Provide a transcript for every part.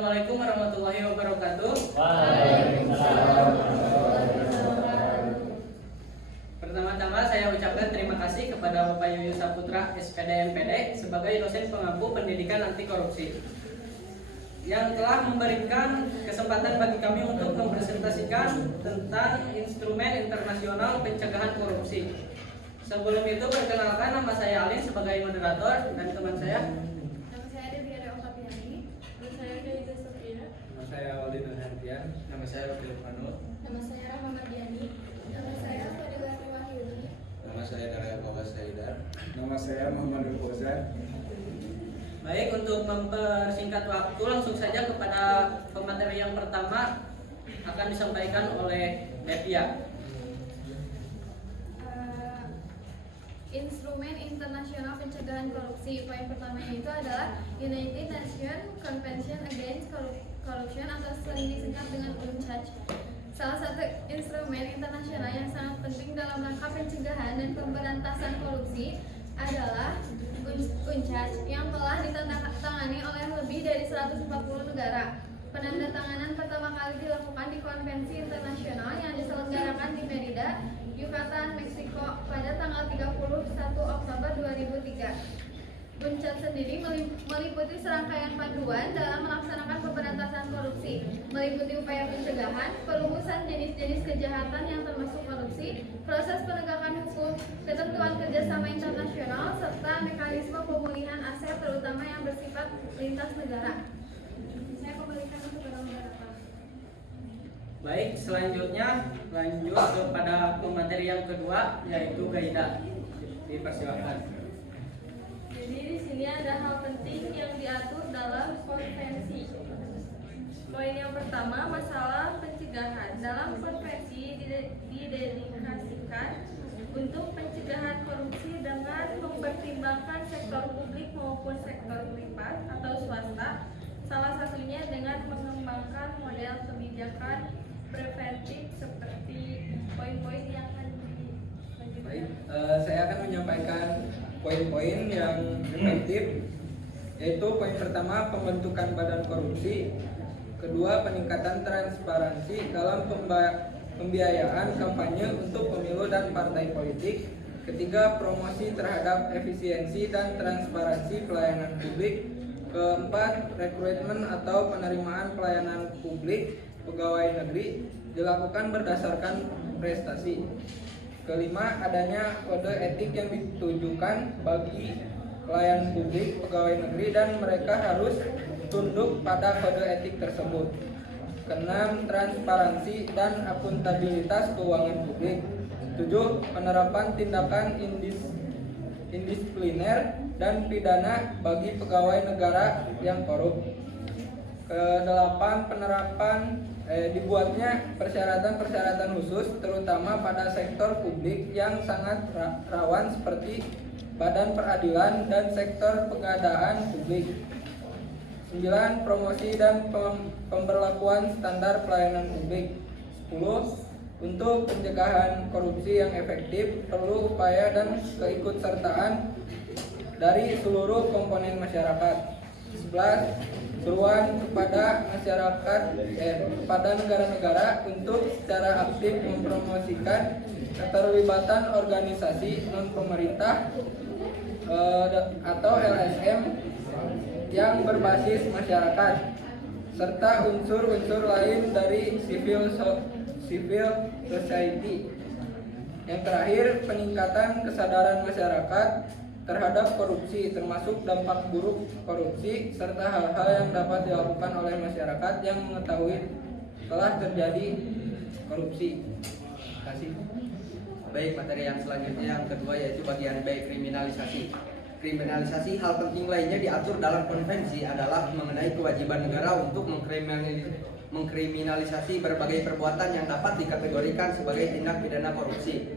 Assalamualaikum warahmatullahi wabarakatuh. Waalaikumsalam. Pertama-tama saya ucapkan terima kasih kepada Bapak Yuyu Saputra SPD MPD sebagai dosen pengampu pendidikan anti korupsi yang telah memberikan kesempatan bagi kami untuk mempresentasikan tentang instrumen internasional pencegahan korupsi. Sebelum itu perkenalkan, nama saya Alin sebagai moderator dan teman saya. Nama saya Deviara Okapiani. Nama saya Dewi Sofia. Nama saya Walid Nurhantian. Nama saya Wakil Panut. Nama saya Rahma Mardiani. Nama saya Fadila Wahyudi. Nama saya Daraya Bawas Haidar. Nama saya Muhammad Fauzan. Baik, untuk mempersingkat waktu langsung saja kepada pemateri yang pertama akan disampaikan oleh Devia. Instrumen internasional pencegahan korupsi. Poin pertamanya itu adalah United Nations Convention Against Corruption atau sering disingkat dengan UNCAC. Salah satu instrumen internasional yang sangat penting dalam rangka pencegahan dan pemberantasan korupsi adalah UNCAC yang telah ditandatangani oleh lebih dari 140 negara. Penandatanganan pertama kali dilakukan di konvensi internasional yang diselenggarakan di Merida, Yucatan, Meksiko pada tanggal 31 Oktober 2003. UNCAC sendiri meliputi serangkaian panduan dalam melaksanakan pemberantasan korupsi, meliputi upaya pencegahan, perumusan jenis-jenis kejahatan yang termasuk korupsi, proses penegakan hukum, ketentuan kerjasama internasional, serta mekanisme pemulihan aset terutama yang bersifat lintas negara. Saya kembalikan untuk moderator. Baik, selanjutnya lanjut kepada pemateri yang kedua, yaitu Gaida. Dipersilakan. Jadi di sini ada hal penting yang diatur dalam konvensi. Poin yang pertama, masalah pencegahan. Dalam konvensi didedikasikan untuk pencegahan korupsi dengan mempertimbangkan sektor publik maupun sektor privat atau swasta. Salah satunya dengan mengembangkan model kebijakan preventif seperti poin-poin yang akan dilanjutkan. Baik, saya akan menyampaikan poin-poin yang efektif, yaitu poin pertama pembentukan badan korupsi, kedua peningkatan transparansi dalam pembiayaan kampanye untuk pemilu dan partai politik, ketiga promosi terhadap efisiensi dan transparansi pelayanan publik, keempat rekrutmen atau penerimaan pelayanan publik pegawai negeri dilakukan berdasarkan prestasi. Kelima, adanya kode etik yang ditujukan bagi pelayan publik pegawai negeri dan mereka harus tunduk pada kode etik tersebut. Keenam, transparansi dan akuntabilitas keuangan publik. Tujuh, penerapan tindakan indisipliner dan pidana bagi pegawai negara yang korup. Kedelapan, dibuatnya persyaratan-persyaratan khusus terutama pada sektor publik yang sangat rawan seperti badan peradilan dan sektor pengadaan publik. 9. Promosi dan pemberlakuan standar pelayanan publik. 10. Untuk pencegahan korupsi yang efektif perlu upaya dan keikutsertaan dari seluruh komponen masyarakat. 11. Seruan kepada masyarakat kepada negara-negara untuk secara aktif mempromosikan keterlibatan organisasi non-pemerintah atau LSM yang berbasis masyarakat serta unsur-unsur lain dari civil society. Yang terakhir, peningkatan kesadaran masyarakat terhadap korupsi, termasuk dampak buruk korupsi serta hal-hal yang dapat dilakukan oleh masyarakat yang mengetahui telah terjadi korupsi. Terima kasih. Baik, materi yang selanjutnya yang kedua yaitu bagian B, kriminalisasi. Kriminalisasi hal penting lainnya diatur dalam konvensi adalah mengenai kewajiban negara untuk mengkriminalisasi berbagai perbuatan yang dapat dikategorikan sebagai tindak pidana korupsi,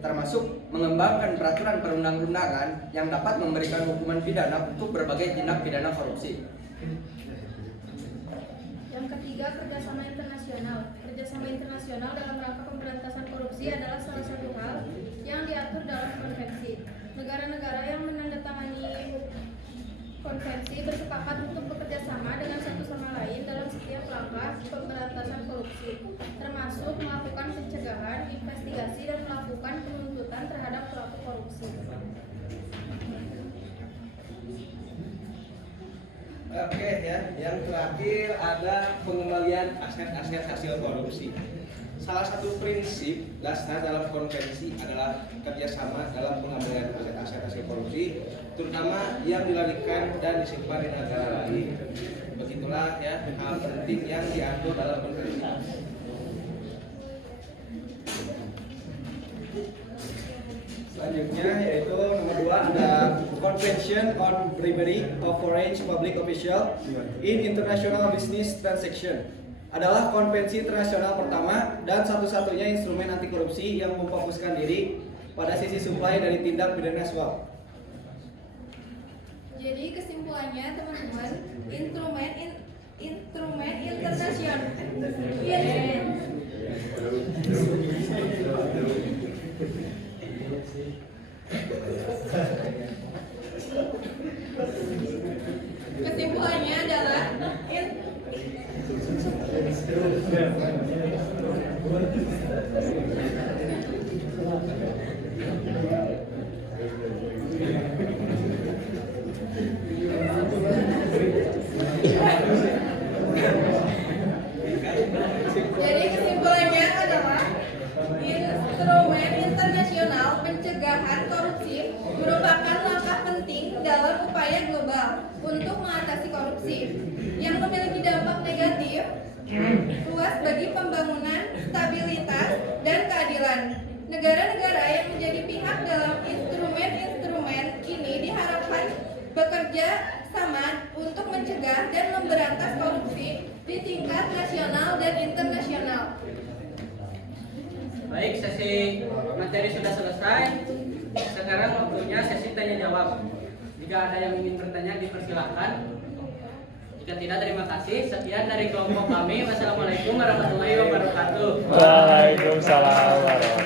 termasuk mengembangkan peraturan perundang-undangan yang dapat memberikan hukuman pidana untuk berbagai tindak pidana korupsi. Yang ketiga, kerjasama internasional. Kerjasama internasional dalam rangka pemberantasan korupsi adalah salah satu hal yang diatur dalam konvensi. Negara-negara yang menandatangani konvensi bersepakat untuk bekerja sama dengan satu sama lain dalam langkah pemberantasan korupsi, termasuk melakukan pencegahan, investigasi, dan melakukan penuntutan terhadap pelaku korupsi. Oke ya, yang terakhir ada pengembalian aset-aset hasil korupsi. Salah satu prinsip dasar dalam konvensi adalah kerjasama dalam pengembalian aset-aset hasil korupsi, terutama yang dilarikan dan disimpan di negara lain. Begitulah ya hal penting yang diatur dalam konvensi. Selanjutnya yaitu nomor 2 ada Convention on Bribery of Foreign Public Official in International Business Transaction. Adalah konvensi internasional pertama dan satu-satunya instrumen anti korupsi yang memfokuskan diri pada sisi supply dari tindak pidana suap. Jadi kesimpulannya teman-teman, instrumen internasional kesimpulannya adalah jadi kesimpulannya adalah instrumen internasional pencegahan korupsi merupakan langkah penting dalam upaya global untuk mengatasi korupsi yang memiliki dampak negatif luas bagi pembangunan, stabilitas, dan keadilan. Negara-negara yang menjadi pihak dalam instrumen-instrumen ini diharapkan bekerja sama untuk mencegah dan memberantas korupsi di tingkat nasional dan internasional. Baik, sesi materi sudah selesai. Sekarang waktunya sesi tanya jawab. Jika ada yang ingin bertanya dipersilakan. Jika tidak, terima kasih. Sekian dari kelompok kami. Wassalamualaikum warahmatullahi wabarakatuh. Waalaikumsalam warahmatullahi wabarakatuh.